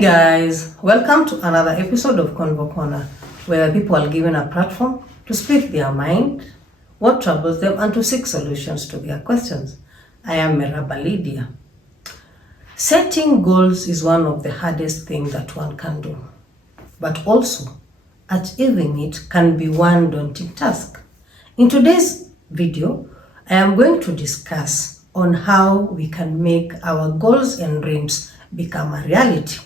Hi guys, welcome to another episode of Convo Corner, where people are given a platform to speak their mind, what troubles them, and to seek solutions to their questions. I am Meraba Lydia. Setting goals is one of the hardest things that one can do, but also achieving it can be one daunting task. In today's video, I am going to discuss on how we can make our goals and dreams become a reality.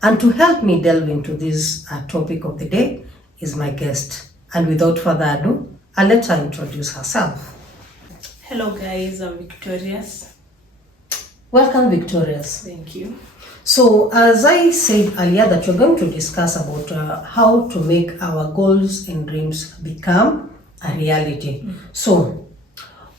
And to help me delve into this topic of the day is my guest. And without further ado, I'll let her introduce herself. Hello guys, I'm Victorious. Welcome, Victorious. Thank you. So as I said earlier that we're going to discuss about how to make our goals and dreams become a reality. So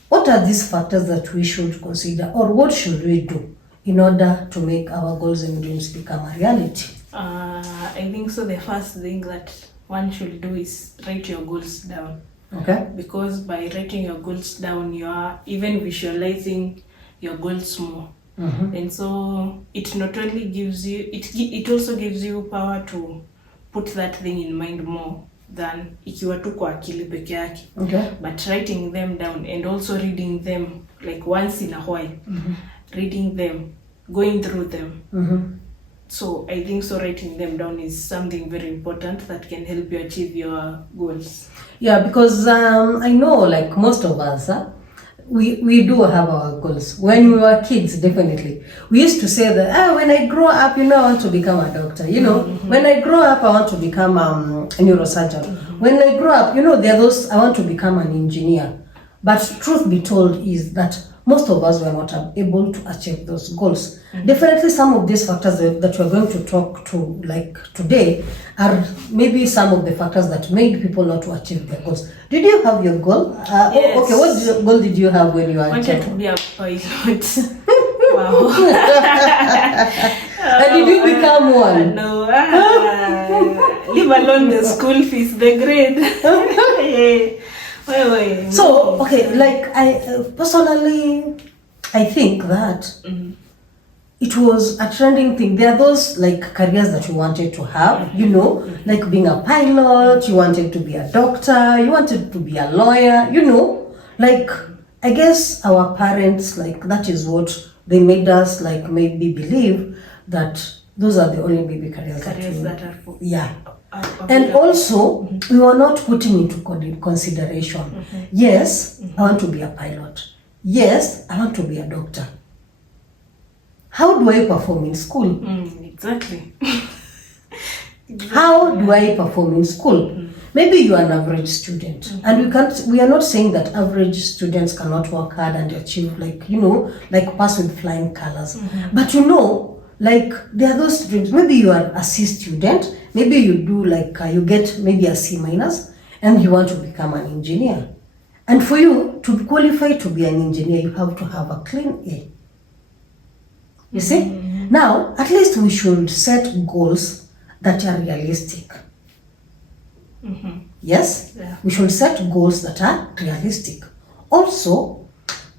what are these factors that we should consider, or what should we do in order to make our goals and dreams become a reality? I think so. The first thing that one should do is write your goals down. Okay. Because by writing your goals down, you are even visualizing your goals more. And so it not only gives you, it also gives you power to put that thing in mind more than ikiwa tu kwa akili peke yake. Okay. But writing them down and also reading them like once in a while. Reading them, going through them. So I think so writing them down is something very important that can help you achieve your goals. Yeah, because I know like most of us, we do have our goals. When we were kids, definitely. We used to say that, when I grow up, I want to become a doctor. When I grow up, I want to become a neurosurgeon. When I grow up, there are those, I want to become an engineer. But truth be told is that most of us were not able to achieve those goals. Definitely some of these factors that we're going to talk to like today are maybe some of the factors that made people not to achieve their goals. Did you have your goal? Yes. Okay, what goal did you have when you were I wanted to be a pilot. Wow. And did you become one? No. Leave alone the school fees, the grade. Wait. So, okay, like I personally, I think that it was a trending thing. There are those like careers that you wanted to have, like being a pilot, you wanted to be a doctor, you wanted to be a lawyer, like I guess our parents, like that is what they made us like maybe believe that those are the only maybe careers that are for. Yeah. And also, we were not putting into consideration. Yes, I want to be a pilot. Yes, I want to be a doctor. How do I perform in school? Exactly. How do I perform in school? Maybe you are an average student, and we are not saying that average students cannot work hard and achieve like pass with flying colors. But like there are those dreams. Maybe you are a C student. Maybe you do like you get maybe a C minus, and you want to become an engineer. And for you to qualify to be an engineer, you have to have a clean A. You see? Now, at least we should set goals that are realistic. Yes? Yeah. We should set goals that are realistic. Also,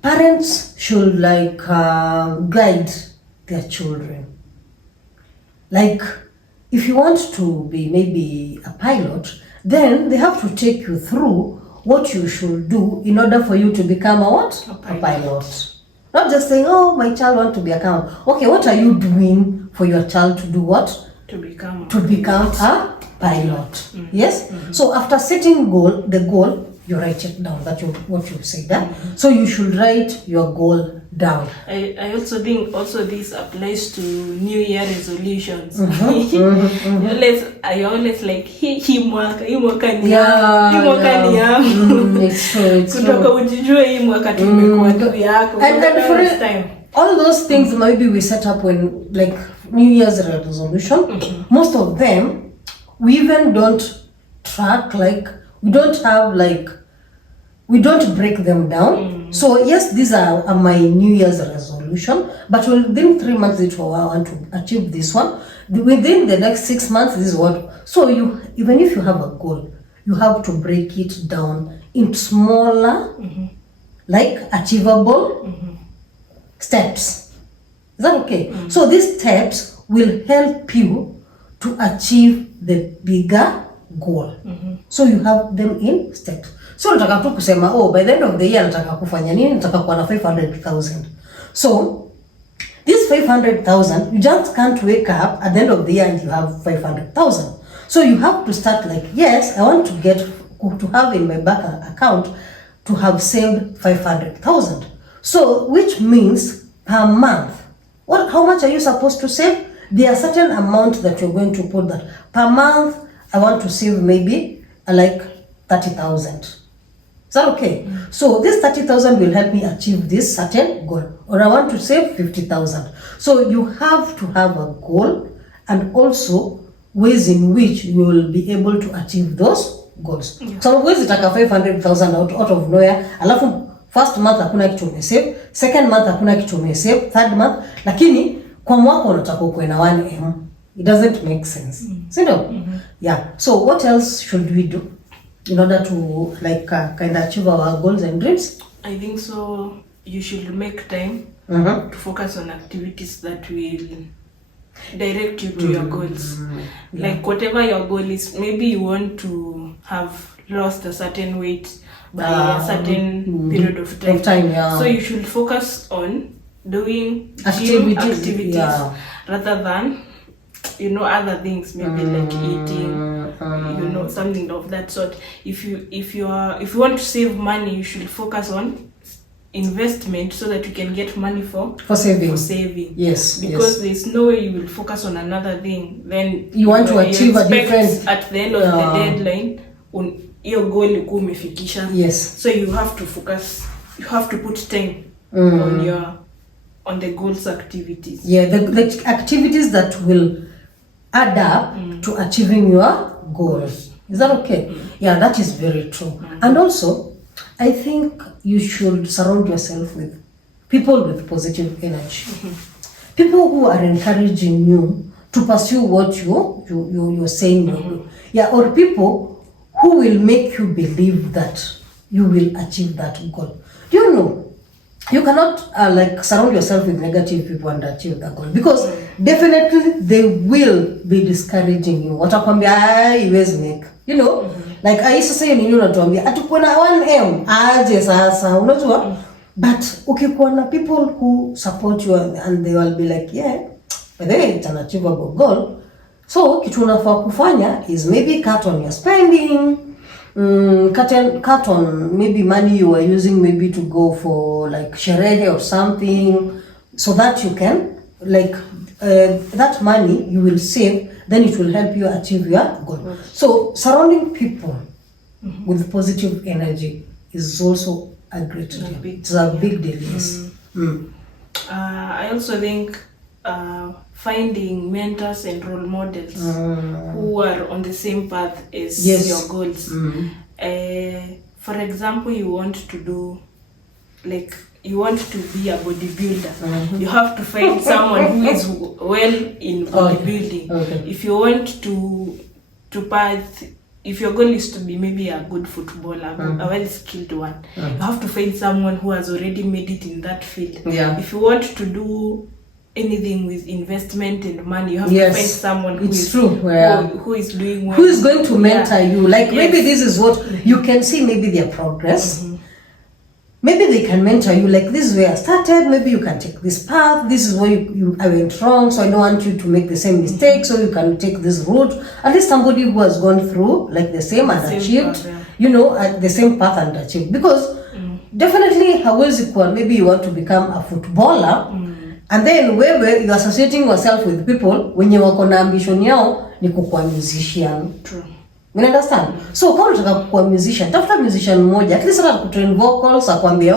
parents should like guide their children. Like, if you want to be maybe a pilot, then they have to take you through what you should do in order for you to become a what? A pilot. Not just saying, oh, my child wants to be a pilot. Okay, what are you doing for your child to do what? To become a pilot. Yes? So after setting the goal, you write it down. That's what you say that. So you should write your goal down. I also think this applies to New Year resolutions. I always like hii mwaka ni yangu. It's true. Kutoka ujijue hii mwaka tumekuwa tu yako. And for all those things maybe we set up when like New Year's resolution, most of them we even don't track, like we don't break them down. So yes, these are my New Year's resolution, but within 3 months I want to achieve this one. Within the next 6 months, this is what. So even if you have a goal, you have to break it down into smaller, like achievable steps. Is that okay? So these steps will help you to achieve the bigger goal. So you have them in steps. So nataka tu kusema, oh, by the end of the year nataka kufanya nini? Nataka kuwa na 500,000. So this 500,000, you just can't wake up at the end of the year and you have 500,000. So you have to start like, yes, I want to have in my bank account to have saved 500,000. So which means per month, how much are you supposed to save? There are certain amount that you're going to put that per month. I want to save maybe like 30,000. Is that okay? So this 30,000 will help me achieve this certain goal. Or I want to save 50,000. So you have to have a goal and also ways in which you will be able to achieve those goals. So huwezi taka 500,000 out of nowhere. Alafu first month hakuna kitu umesave, second month hakuna kitu umesave, third month lakini kwa mwaka unataka ukue na 1M. It doesn't make sense. Sindio? Yeah. So what else should we do in order to like kind of achieve our goals and dreams? I think so you should make time to focus on activities that will direct you to your goals. Like whatever your goal is, maybe you want to have lost a certain weight by a certain period of time. So you should focus on doing activities rather than other things, maybe like eating, something of that sort. If you want to save money, you should focus on investment so that you can get money for saving. Yes, because there's no way you will focus on another thing, then you want to achieve a different at the end of the deadline on your goal uko umefikisha. Yes, so you have to focus, you have to put time on the goals activities. The activities that will add up to achieving your goals. Is that okay? That is very true. And also I think you should surround yourself with people with positive energy. People who are encouraging you to pursue what you're saying you do. Or people who will make you believe that you will achieve that goal. You cannot like surround yourself with negative people and achieve that goal, because definitely they will be discouraging you. Watakwambia iwezi make. Like sasa hiyo nini unatuambia atakuwa na 1M aje sasa, unajua? But ukikuwa na people who support you and they will be like, but then it's an achievable goal. So kitu unafaa kufanya is maybe cut on your spending, cut on maybe money you are using maybe to go for like sherehe or something, so that you can like that money you will save, then it will help you achieve your goal. So surrounding people with positive energy is also a great deal. It's a big deal. Yes. I also think finding mentors and role models who are on the same path as your goals. For example, you want to be a bodybuilder. You have to find someone who is well in bodybuilding. If you want to path, if your goal is to be maybe a good footballer, a well-skilled one, you have to find someone who has already made it in that field. If you want to do anything with investment and money, you have to find someone who is doing well, who is going to mentor you. Like maybe this is what you can see, maybe their progress. Maybe they can mentor you, like this is where I started, maybe you can take this path, this is where I went wrong, so I don't want you to make the same mistake, so you can take this route. At least somebody who has gone through like the same and achieved, the same path and achieved. Because definitely hawezi kuwa, maybe you want to become a footballer, and then where you are associating yourself with people wenye wako na ambition yao ni kukuwa musician. True. You understand? So kama unataka kuwa musician, tafuta musician mmoja, at least hata kutrain vocals, akwambia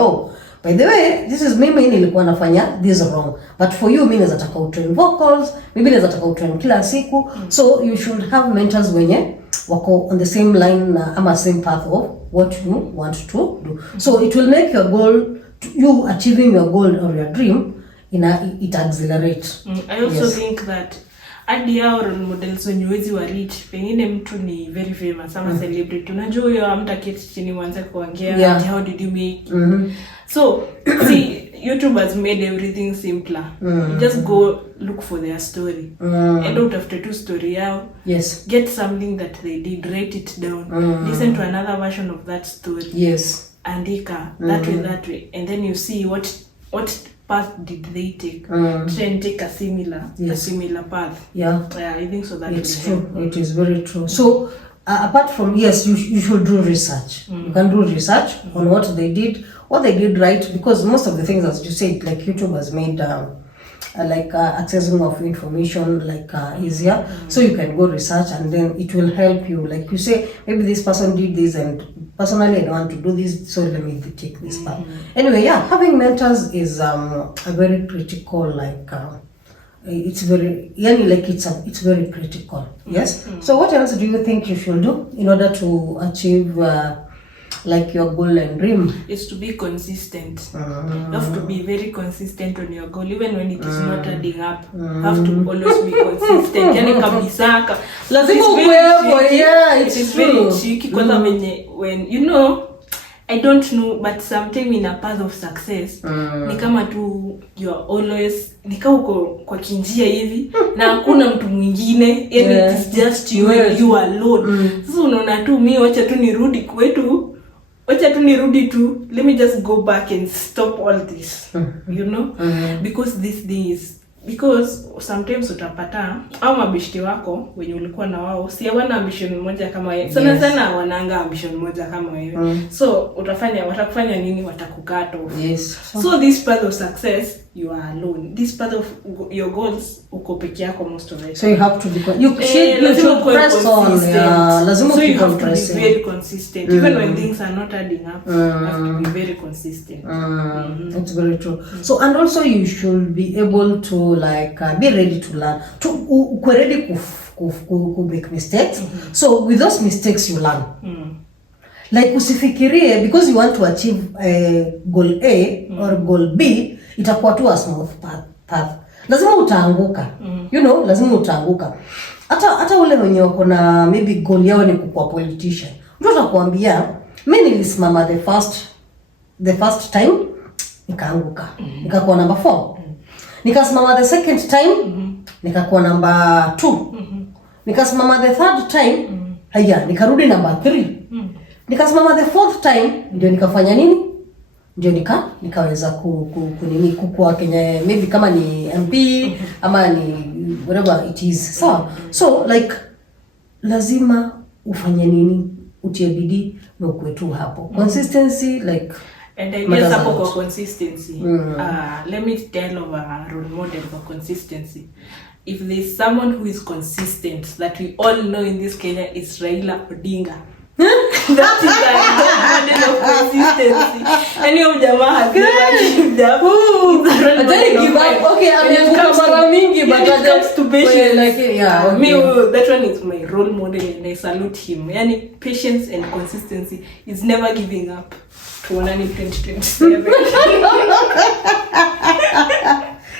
by the way, this is mimi nilikuwa nafanya this wrong, but for you mimi naweza taka utrain vocals, maybe naweza taka utrain kila siku. So you should have mentors wenye wako on the same line ama same path of what you want to do. So it will make your goal, you achieving your goal or your dream, it accelerates. I also think that hadi hao role models wenye wezi wa reach, pengine mtu ni very famous ama celebrity, unajua huyo hamtaketi chini mwanze kuongea how did you make so see YouTube has made everything simpler. You just go look for their story. And out after two story yao, Yes. get something that they did, write it down, listen to another version of that story, Yes. andika that way, and then you see what path did they take. Try and take a similar path. Yeah. I think so that It's will true. help. It is very true. So apart from, yes, you should do research. You can do research on what they did right, because most of the things, as you said, like YouTube has made accessing of information easier. So you can go research, and then it will help you. Like you say, maybe this person did this, and personally I don't want to do this, so let me take this path. Anyway, yeah, having mentors is a very critical, it's very it's very critical. Yes. So what else do you think you should do in order to achieve your goal and dream? Is to be consistent. You have to be very consistent on your goal, even when it is not adding up. You have to always be consistent. Yani kabisa. Lazima ukuwepo. Yeah, it is very tricky kwanza when you know, I don't know, but sometimes in a path of success ni kama tu you are always ni kama uko kwa kinjia hivi na hakuna mtu mwingine, and it is just you alone. Sasa unaona tu mimi wacha tu nirudi kwetu, let me just go back and stop all this. You know, because this thing is, because sometimes utapata au mabishti wako wenye ulikuwa na wao si hawana ambition moja kama wewe. Sana wanaanga ambition moja kama wewe. So watakufanya nini? Watakukat off. Yes. So this path of success, you are alone. This path of your goals, uko peke yako most of it. So you have to be you should press on. Lazima so you have to be pressing. very consistent. Even when things are not adding up, you have to be very consistent. That's very true. So, and also you should be able to be ready to learn. Ready to make mistakes. So with those mistakes you learn. Usifikirie because you want to achieve goal A or goal B, itakuwa tu a smooth path. Lazima utaanguka. You know, lazima utaanguka. Hata ule wenye wako na maybe goal yao ni kuwa politician. Mtu atakwambia, mimi nilisimama the first time nikaanguka. Nikakuwa number 4. Nikasimama the second time nikakuwa number 2. Nikasimama the third time, nikarudi number 3. Nikasimama the fourth time, ndio nikafanya nini? Ndio nikaweza kukua Kenya, maybe kama ni MP ama ni whatever it is. So lazima ufanye nini? Utie bidii na ukue tu hapo. Consistency and I guess hapo kwa consistency. Let me tell of a role model for consistency. If there's someone who is consistent that we all know in this Kenya, is Raila Odinga. That is a model of consistency. Any of jamaa has never achieved that. Okay, ameanguka mara mingi, but it comes to patience. Me, that one is my role model and I salute him. Yani patience and consistency is never giving up. Tuonane 2027.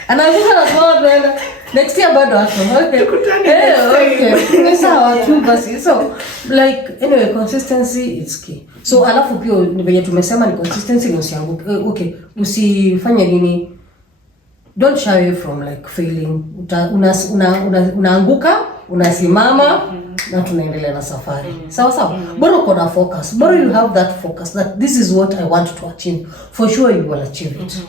And I think that's what next year bado hapo. Okay. Sawa tu basi. So anyway, consistency is key. So alafu pia venye tumesema ni consistency na usianguke. Okay, usifanye nini? Don't shy away from failing. Unaanguka, unasimama na tunaendelea na safari. Sawa. Bora uko na focus. Bora you have that focus that this is what I want to achieve. For sure you will achieve it.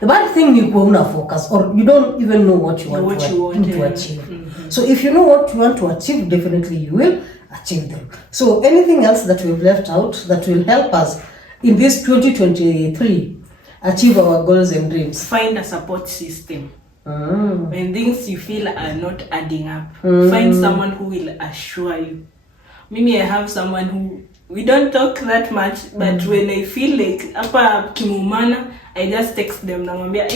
The bad thing is you una focus or you don't even know what you want to achieve. So if you know what you want to achieve, definitely you will achieve them. So anything else that we've left out that will help us in this 2023 achieve our goals and dreams? Find a support system. When things you feel are not adding up, find someone who will assure you. Maybe I have someone who we don't talk that much, but when I feel like hapa kimumana, I just text them na mwambia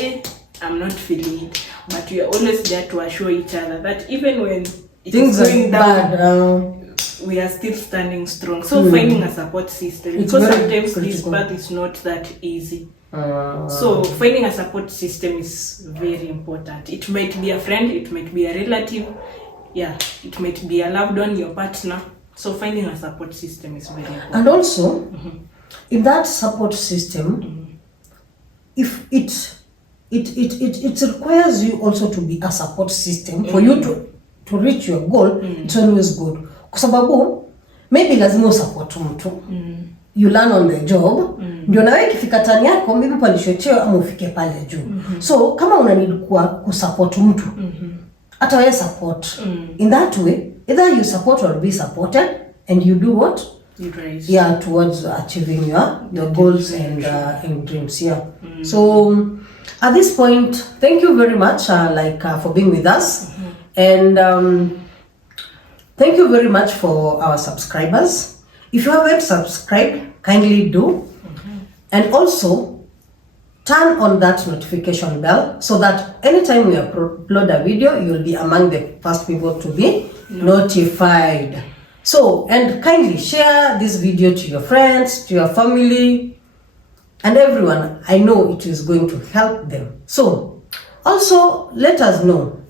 I'm not feeling it, but we are always there to assure each other that even when it things is going down, we are still standing strong. So finding a support system, because sometimes this path is not that easy. So finding a support system is very important. It might be a friend, it might be a relative, it might be a loved one, your partner. So finding a support system is very important. And also, in that support system, if it requires you also to be a support system for you to reach your goal, it's always good. Kwa sababu maybe lazima usupport mtu. You learn on the job. Ndio nawe ikifika tani yako maybe upandishwe cheo ama ufike pale juu. So kama una need kusupport mtu, hata wewe support. In that way, either you support or be supported, and you do what? Yeah, towards achieving your goals and dreams. Yeah. So at this point, thank you very much for being with us. And thank you very much for our subscribers. If you haven't subscribed, kindly do. And also turn on that notification bell so that anytime we upload a video, you'll be among the first people to be notified. So, and kindly share this video to your friends, to your family, and everyone. I know it is going to help them. So, also let us know,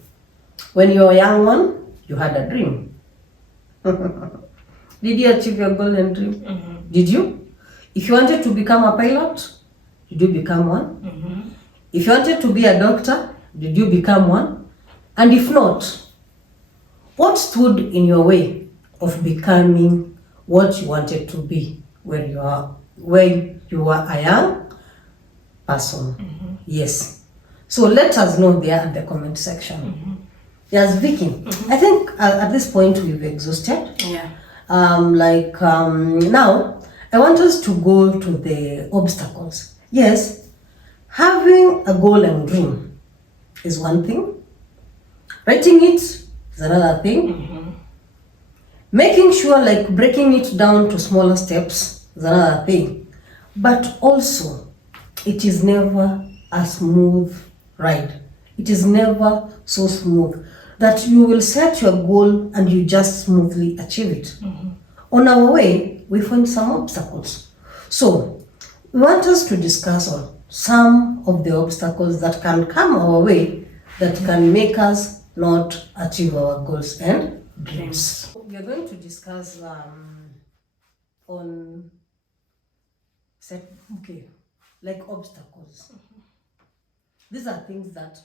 when you were a young one, you had a dream. Did you achieve your goal and dream? Did you? If you wanted to become a pilot, did you become one? If you wanted to be a doctor, did you become one? And if not, what stood in your way of becoming what you wanted to be when you were a young person? Yes. So let us know there at the comment section. Yes, Vicky. I think at this point we've exhausted. Yeah. Now I want us to go to the obstacles. Yes, having a goal and dream is one thing. Writing it is another thing. Making sure breaking it down to smaller steps is another thing. But also, it is never a smooth ride. It is never so smooth that you will set your goal and you just smoothly achieve it. On our way, we find some obstacles. So, we want us to discuss on some of the obstacles that can come our way that can make us not achieve our goals and dreams. We are going to discuss on obstacles. These are things that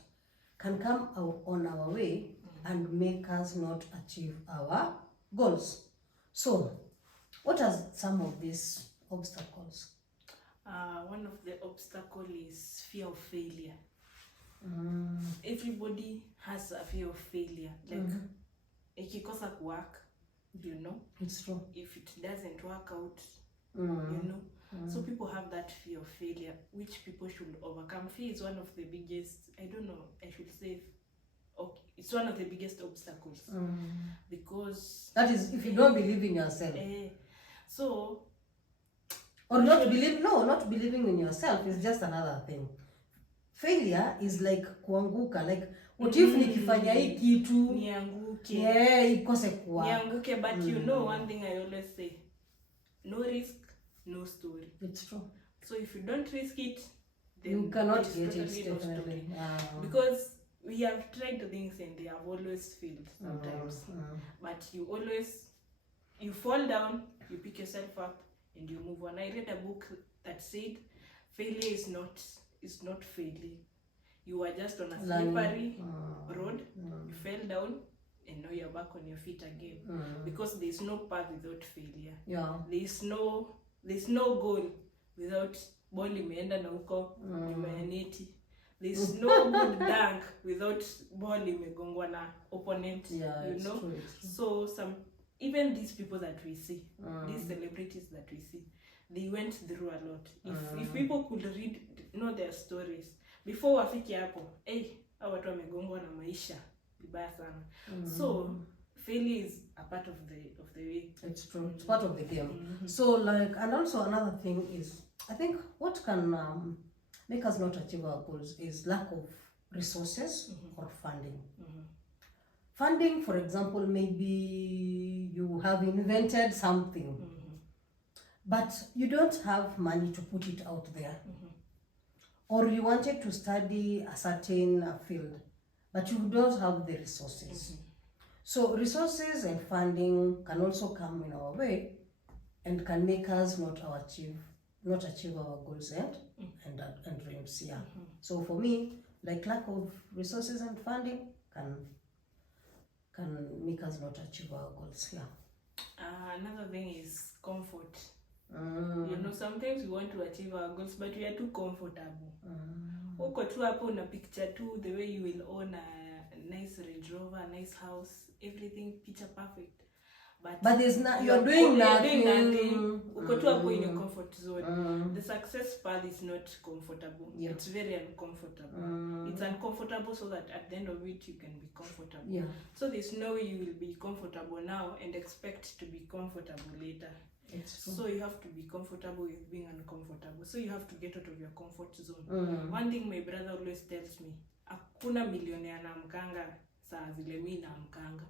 can come on our way and make us not achieve our goals. So, what are some of these obstacles? One of the obstacles is fear of failure. Everybody has a fear of failure. Ikikosa work, It's true. if it doesn't work out, So people have that fear of failure, which people should overcome. Fear is one of the biggest, it's one of the biggest obstacles. Because that is, if you don't believe in yourself. Not believing in yourself is just another thing. Failure is like kuanguka, like what if nikifanya hii kitu nianguke. Ikose kuwa. Nianguke, but one thing I always say, no risk, no story. It's true. So if you don't risk it, then you cannot get totally it, definitely. Because we have tried things and they have always failed sometimes. But you fall down, you pick yourself up, and you move on. I read a book that said failure is not failing. You are just on a slippery road, you fell down, and now you're back on your feet again. Because there's no path without failure. There's no goal without ball imeenda na huko nyuma ya neti. There's no good dunk without ball imegongwa na opponent. True. So even these people that we see, these celebrities that we see, they went through a lot. If people could know their stories before wafiki hapo, hao watu wamegongwa na maisha vibaya sana. So failure is a part of the way. It's true. It's part of the game. So and also another thing is, I think what can make us not achieve our goals is lack of resources or funding. Funding, for example, maybe you have invented something, but you don't have money to put it out there. Or you wanted to study a certain field, but you don't have the resources. So resources and funding can also come in our way and can make us not achieve not achieve our goals and dreams. Yeah. So for me, like lack of resources and funding can make us not achieve our goals. Yeah. Another thing is comfort. You know, sometimes we want to achieve our goals, but we are too comfortable. Uko tu hapo una picture tu the way you will own a nice Range Rover, a nice house, everything picture perfect. But there's not, you're doing nothing. Uko tu hapo in your comfort zone. The success path is not comfortable. Yeah. It's very uncomfortable. It's uncomfortable so that at the end of it you can be comfortable. Yeah. So there's no way you will be comfortable now and expect to be comfortable later. So you have to be comfortable with being uncomfortable. So you have to get out of your comfort zone. One thing my brother always tells me, hakuna millionaire na mkanga saa zile mimi na mkanga.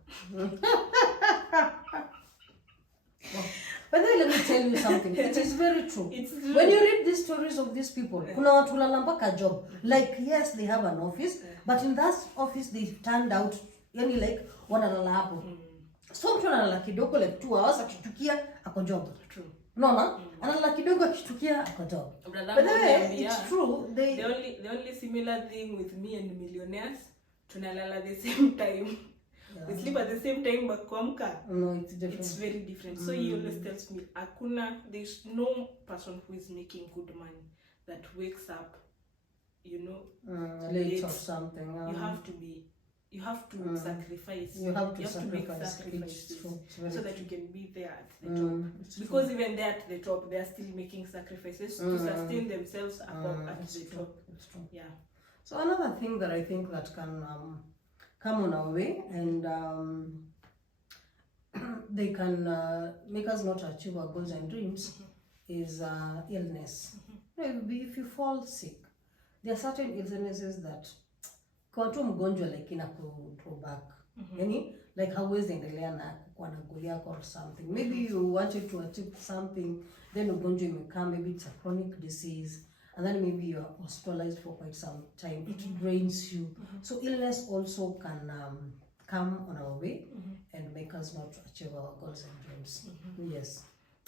But then let me tell you something. It is very true. It's true. When you read these stories of these people, kuna watu lala mpaka job. Like yes, they have an office, but in that office they turned out, yani like wanalala hapo. So mtu analala kidogo like 2 hours akitukia ako job. True. No, analala kidogo akitukia ako job. But then it's true. The only similar thing with me and millionaires, tunalala the same time. We sleep at the same time but kuamka. No, it's different. It's very different. So he always tells me, there's no person who is making good money that wakes up, you know, late or something. You have to sacrifice. You have to make sacrifices so that you can be there at the top. Because even there at the top, they are still making sacrifices to sustain themselves at the top. It's true. Yeah. So another thing that I think that can come on our way and they can make us not achieve our goals and dreams is illness. If you fall sick, there are certain illnesses that kwa tu mgonjwa like ina go back. Yani like hauwezi endelea na kuwa na goal yako or something. Maybe you wanted to achieve something, then ugonjwa imekam, maybe it's a chronic disease, and then maybe you are hospitalized for quite some time. It drains you. So illness also can come on our way and make us not achieve our goals and dreams. Yes.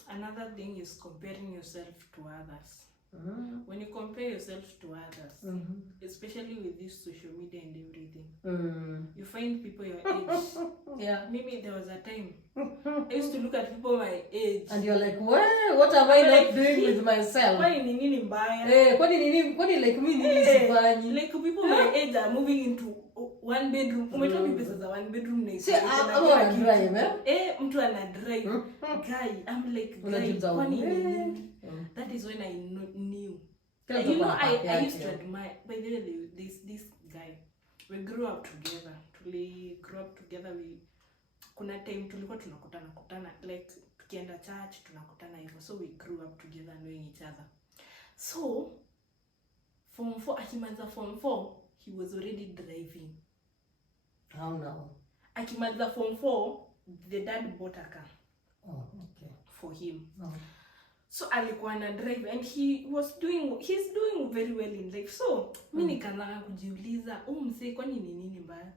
Another thing is comparing yourself to others. When you compare yourself to others, especially with this social media and everything, you find people your age. Yeah. Maybe there was a time I used to look at people my age, and you're like, what am I not doing with myself? Kwani nini mbaya? Kwani like me nini sifanyi? Like people my age are moving into one bedroom. Umetoa pesa za one bedroom na see, I'm drive, mtu ana drive. Guy, I'm like, guy, kwani nini? That is when I knew. You know, I used to admire. By the way, this guy, we grew up together. Kuna time tulikuwa tunakutana like tukienda church tunakutana hivyo. So we grew up together knowing each other. So form 4, akimaliza form 4, he was already driving. How now? Akimaliza form 4, the dad bought a car. Oh, okay. For him. Oh. So alikuwa na drive and he's doing very well in life. So mimi nikaanza kujiuliza, mzee kwani ni nini mbaya?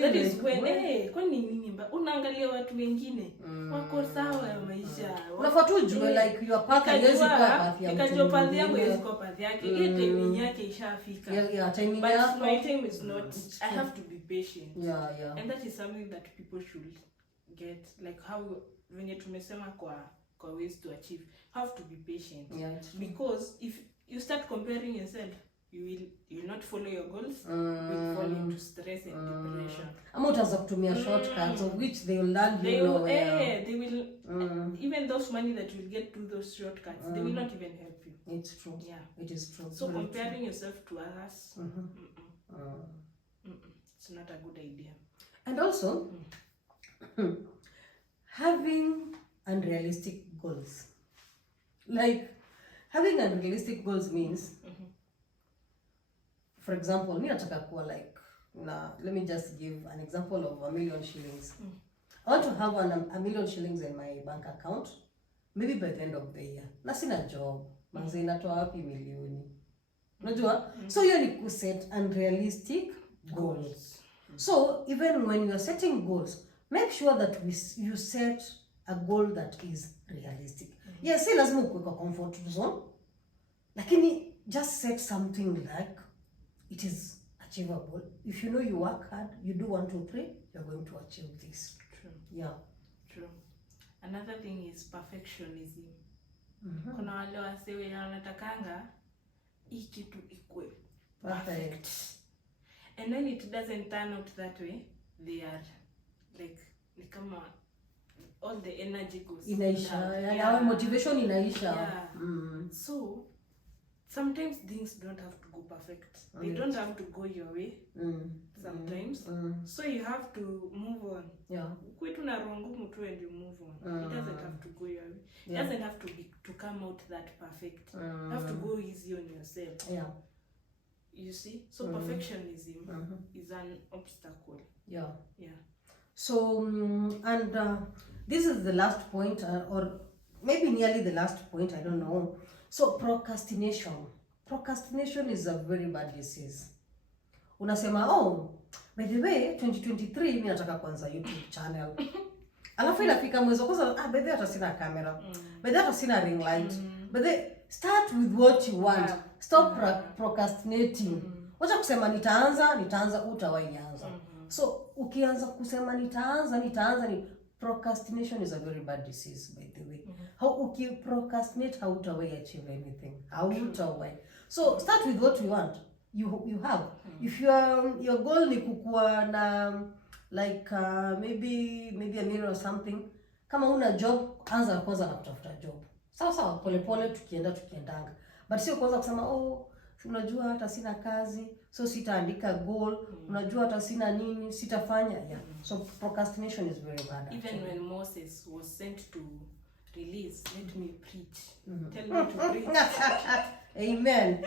That is when kwani ni nini mbaya? Unaangalia watu wengine wako sawa ya maisha. Unafaa tu ujue like your path haiwezi kuwa path ya mtu. Ikajua path yangu haiwezi kuwa path yake. Ile timing yake ishafika. Yeah, timing but yako. My time is not. I have to be patient. Yeah. And that is something that people should get, like how venye tumesema kwa ways to achieve. Have to be patient. Yeah, because if you start comparing yourself, you will not follow your goals. You will fall into stress and depression. Ama utaanza kutumia shortcuts of which they will learn they will even those money that you will get through those shortcuts, they will not even help you. It's true. Yeah, it is true. So comparing yourself to others, it's not a good idea. And also having unrealistic goals. Like having unrealistic goals means for example, me nataka kuwa like let me just give an example of 1 million shillings. I want to have a million shillings in my bank account maybe by the end of the year. Na sina job. Manze inatoa wapi milioni? Unajua? So hiyo ni kuset unrealistic goals. So even when you're setting goals, make sure that you set a goal that is realistic. Yes, si lazima ukue kwa comfort zone. lakini just set something like it is achievable. If you know you work hard, you do 1 2 3, you're going to achieve this. True. Yeah. True. Another thing is perfectionism. Mhm. Kuna wale wase wenye wanatakanga hii kitu ikue perfect. And when it doesn't turn out that way, they are like ni kama all the energy goes Inaisha, down. yeah. Motivation inaisha. Yeah. Mm. So sometimes things don't have to go perfect. They don't have to go your way sometimes. So you have to move on. Yeah. Kwetu na roho ngumu tu and you move on. It doesn't have to go your way. It Yeah. doesn't have to come out that perfect. You have to go easy on yourself. Yeah. You see? So perfectionism is an obstacle. Yeah. Yeah. So and this is the last point, or maybe nearly the last point, I don't know. So procrastination. Procrastination is a very bad disease. Unasema, oh, by the way 2023 mimi nataka kuanza YouTube channel. Alafu inafika mwezi wa kwanza, by the way hata sina camera. By the way hata sina ring light. By the way, start with what you want. Stop procrastinating. Wacha kusema nitaanza utawaianza. So ukianza kusema nitaanza ni procrastination is a very bad disease, by the way. How procrastinate, hautawai achieve anything. Hautawai. So start with what you want. You have. If your goal ni kukua na like maybe a million or something, kama una job, anza kwanza na kutafuta job. Sawa pole tukiendanga. But sio kwanza kusema unajua hata sina kazi, so sitaandika goal, unajua hata sina nini, sitafanya. Yeah. So procrastination is very bad. Even when Moses was sent to release, let me preach. Tell me to preach. Amen.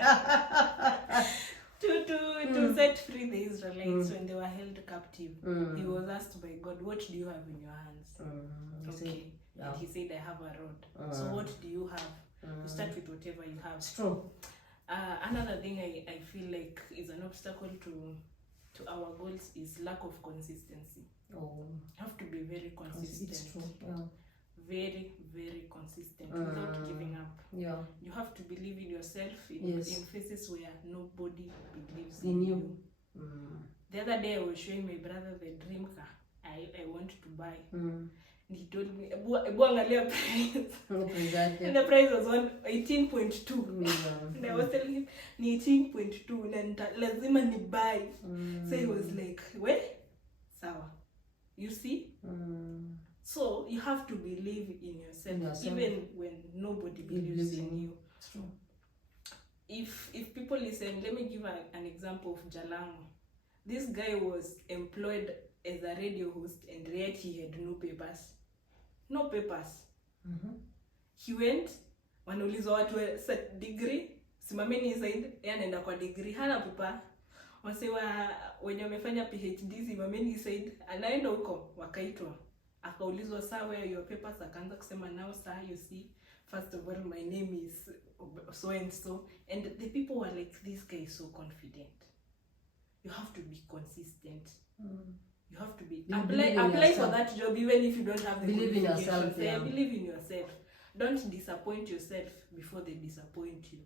to set free the Israelites when they were held captive. He was asked by God, what do you have in your hands? Okay. Yeah. And he said, I have a rod. So what do you have? You start with whatever you have. It's true. Another thing I feel like is an obstacle to our goals is lack of consistency. You have to be very consistent. It's true. Yeah. Very, very consistent without giving up. Yeah. You have to believe in yourself in phases where nobody believes in you. The other day I was showing my brother the dream car I want to buy. And he told me, angalia price. And the price was 18.2. And I was telling him, ni 18.2 na lazima ni buy. So he was like, we? Sawa. You see? So you have to believe in yourself, even when nobody believes in you. It's true. If people listen, let me give an example of Jalango. This guy was employed as a radio host, and yet he had no papers. No papers. He went, wanaulizwa watu set degree, simameni inside, anaenda kwa degree, hana paper. Wasewa wenye wamefanya PhD, simameni inside, anaenda huko, wakaitwa. Akaulizwa, sir, where are your papers? Akaanza kusema, now sir, you see, first of all, my name is so and so. And the people were like, this guy is so confident. You have to be consistent. You have to be apply for that job even if you don't have the believe in yourself. Yeah. Believe in yourself. Don't disappoint yourself before they disappoint you.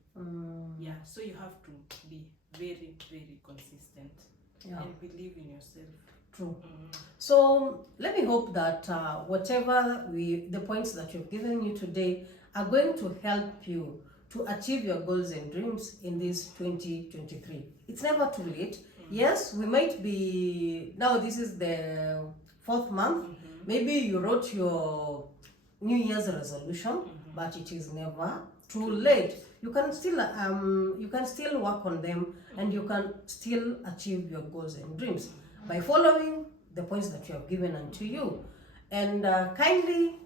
Yeah, so you have to be very, very consistent and believe in yourself. True. So let me hope that whatever the points that you've given you today are going to help you to achieve your goals and dreams in this 2023. It's never too late. Yes, we might be, now this is the 4th month. Maybe you wrote your New Year's resolution, but it is never too late. You can still work on them, and you can still achieve your goals and dreams by following the points that you have given unto you. And kindly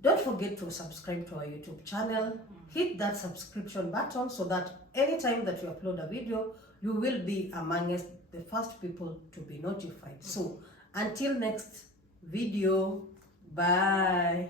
don't forget to subscribe to our YouTube channel. Hit that subscription button so that anytime that you upload a video, you will be amongst the first people to be notified. So until next video, bye.